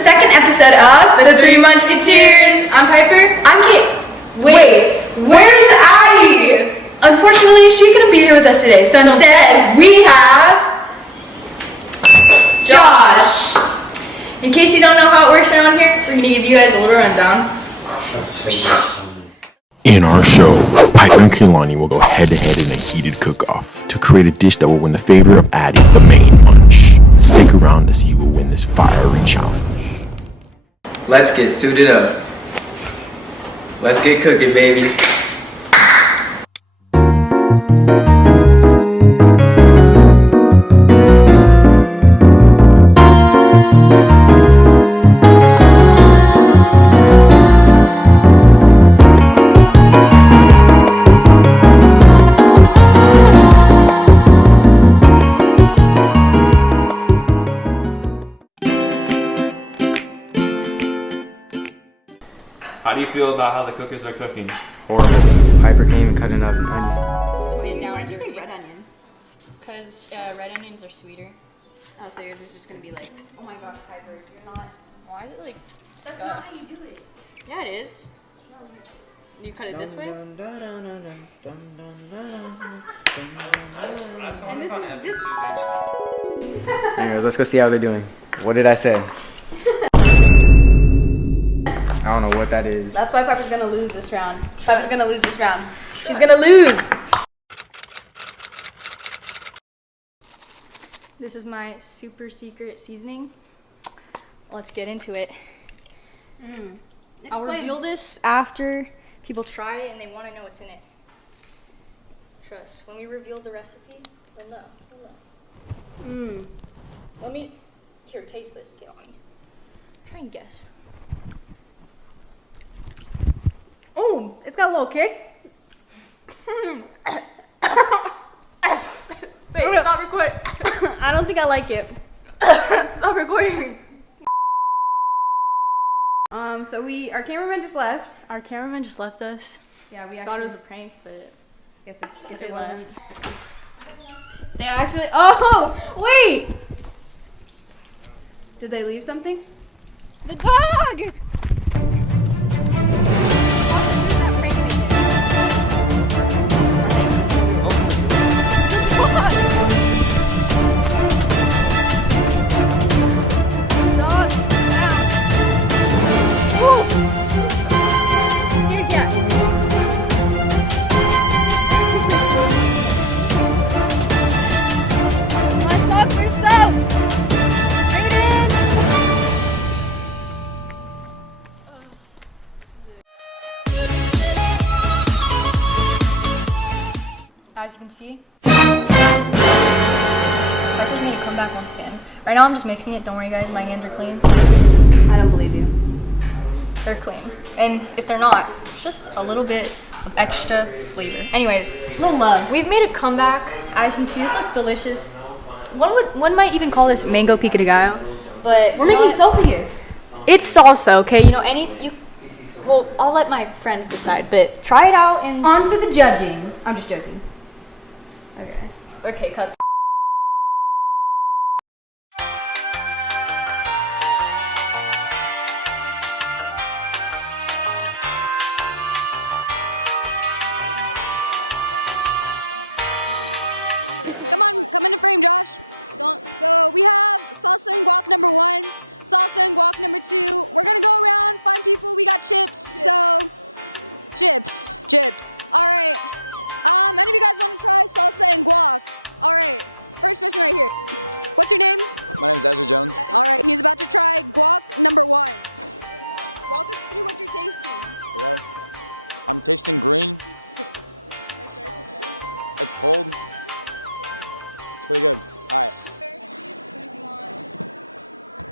second episode of The Three Munchketeers. I'm Piper. I'm Kate. Wait, where's Addy? Unfortunately, she couldn't be here with us today, so instead we have Josh. In case you don't know how it works around here, we're gonna give you guys a little rundown. In our show, Piper and Kaylani will go head-to-head in a heated cook-off to create a dish that will win the favor of Addy, the main munch. Stick around to see who will win this fiery challenge. Let's get suited up. Let's get cooking, baby. How do you feel about how the cookers are cooking? Horrible. Piper can't even cut enough an onion. Let's get down. Why did you say red onion? Because red onions are sweeter. Oh, so yours is just gonna be like, oh my god, Piper, you're not. Why is it like That's stuffed? not how you do it. Yeah, it is. You cut it this way? And this. Anyways, let's go see how they're doing. What did I say? I don't know what that is. That's why Piper's gonna lose this round. Piper's gonna lose this round. She's gonna lose. This is my super secret seasoning. Let's get into it. I'll reveal this after people try it and they want to know what's in it. Trust. When we reveal the recipe, they'll know. Let me... Here, taste this, Kaylani. Try and guess. Oh, it's got a little kick. Wait, stop recording. I don't think I like it. Stop recording. So our cameraman just left. Our cameraman just left us. Yeah, we Thought it was a prank, but guess it they wasn't. left. They actually. Oh, wait. Did they leave something? The dog! As you can see, Piper's made a comeback once again. Right now I'm just mixing it. Don't worry guys, my hands are clean. I don't believe you. They're clean. And if they're not, it's just a little bit of extra flavor. Anyways, Little love. we've made a comeback. As you can see, this looks delicious. One might even call this mango pico de gallo, but We're making salsa here. it's salsa, okay? You know, well, I'll let my friends decide, but try it out and On to the judging. I'm just joking. okay, cut. Come on, come into frame, Josh. Don't. So we have salsa and guac number 1, salsa and guac number 2. We're gonna go around, find people. We got chips, so chips. All right. Any of you guys want to try salsa and guac? All right. First person right here. What's your name? My name is Ezra Jones. All right. He's about to try guac number 1. Walk us through what you're tasting. Okay. I'm tasting green. It's cold. It's pretty good. Alright.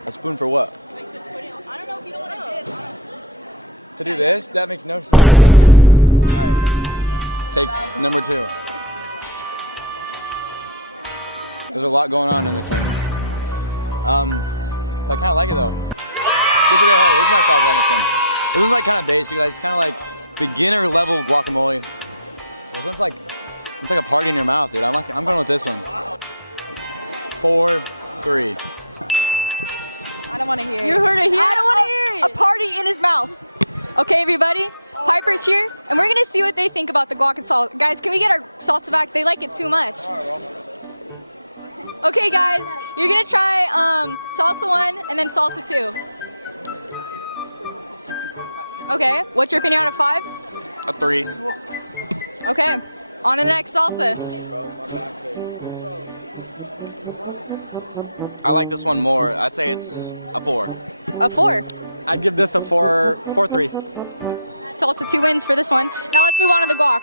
A spoon for what? I don't know if you don't want to dip. To do this? That makes no sense. Alright. Take number 2. There's a lot going on in this one. I kind of like it though. Here's my thoughts on this one. This one's like kind of basic. Like, it's kind of like beginner level guacamole. This one's like, it's like a party in your mouth, dude. I'm going with this one. 4, 3. I I don't want to hear it. You heard it here. I don't want to hear it. A party in his mouth. Okay, everybody. Piper's here, and we're gonna see what they think about the guac and salsa. Guys, can we get our salsa back? They like it too much. Okay, guys, you're gonna try salsa 1 and then salsa 2. Okay, what's your opinion out of 5? A 3. Okay, on to the next salsa. I like this one more. I'd say it's a 4. A 4. I'd give this a 4.3. Salsa 2 wins for this one. Now let's move on to the guac.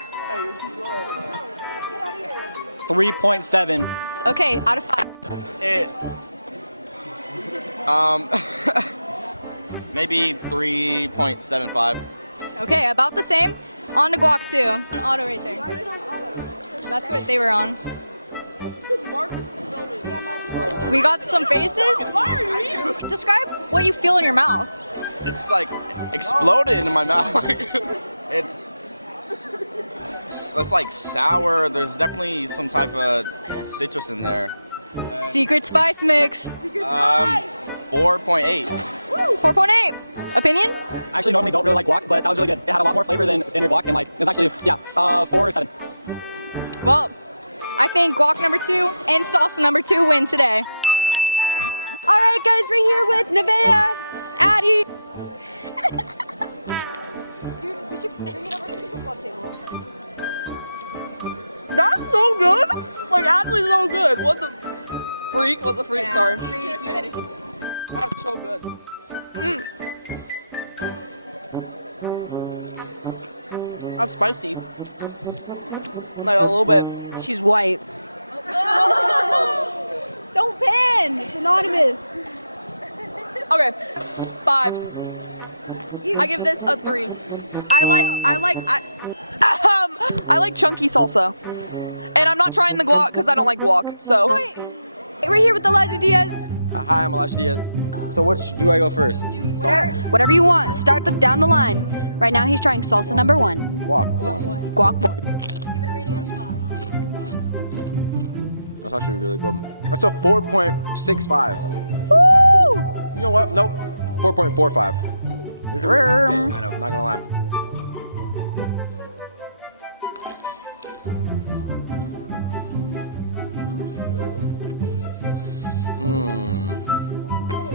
3.7. Okay, out of 5. Maybe 3.75. Okay, about the same. On to guac 2. An auto right there. That's what they were on. We got some faces. Describe what you feel in your mouth. It's like exploded in my mouth. it's like sour. There's definitely some type of citrus in there. Secret spice mix. 4.8. 4.8. Opinion? I actually normally don't really like guac, but that was really good. It had a lot more flavor than standard guac, and like it was actually 4 or 7. Well, I think guac number 2 and salsa number 2 win today. All right, guys, we're here with Nevaeh, Addy. Dude, we should bring it over to the football table. That's so good. Like, actually so good. What the freak? What the freak? Sorry. That's so good. That's spicy. Like, a little bit. She's white. Don't pan. It's anonymous. Okay. 5. I give this a 3. I like chunky salsa. And I'm not trying the guac because I don't like guac. So. We're here with Elijah Diaz. Hi, I'm Elijah Diaz. So which do I go first? Whatever you want. Start down the line. Right now, he's trying salsa number 1. Guac 1. Guac 1. That's actually really good. That's a 4.65. Woo! You know what? Nope. 4.45. Here's a real taste, kind of. Not gonna lie.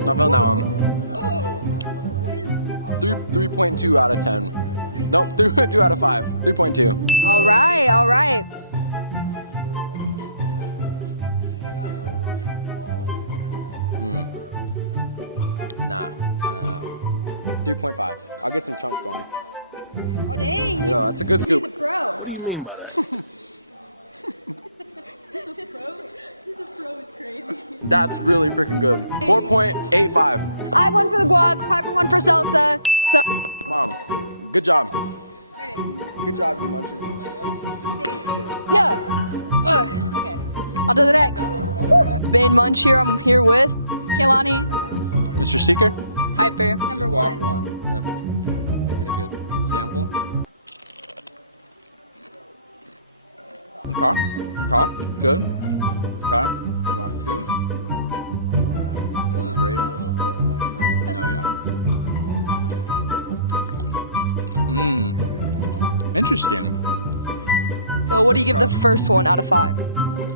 Not feeling that one. 3.2 out of 10. Nope, 3.2 out of 5. 3.2. All right, all right. Nah. 3.5. I'll get some chunks going. Oh, dang. Yeah, that's a good scoop. He's a pro. What do you mean by that? That's really freaking good. 4.85. I won for the guac. Piper won for salsa. So. Mom, good job. Good job, you munchers. Yeah. Okay. On to the next. Main Munch here. I'm here with. Kaylani. Mr. Seeker? Piper. Number 1. Yeah. Get a good sample. Okay. Good. Okay. Guac 2. This is great. Oh yeah. Interesting. So what do you give the first one out of 5?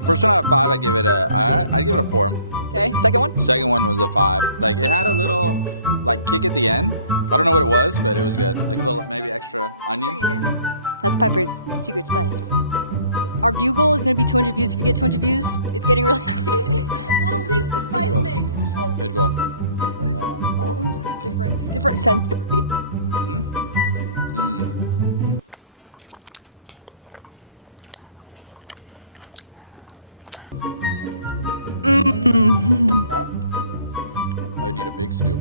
First one out of 5, I'd give it a 4. Okay. Second one? Second one was a 5. Like, it had a little, like, kick at the end. I don't know what it was, but it was good. Like a little, maybe extra onion. That's Piper's secret spice. Our view goal is going to be 200 views. If we get 200 views, it's getting really... We'll leak the spice mix. Good goal. Different sensory. I would need a big scoop.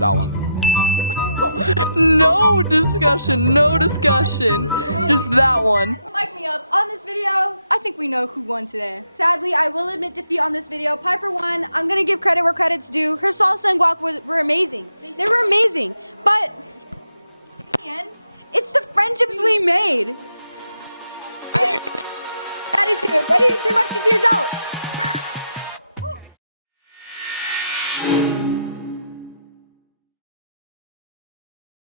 That one. No discussion. Just that one. Mic me up. On this video, I think we know who won today. sadly, I will admit defeat on this video. Piper won. I'm going to give credit where credit's due. Her salsa and guac were amazing. They were amazing. But in the end, it's the friendships we made. Addy's here. Ready? 3 Munchketeers out.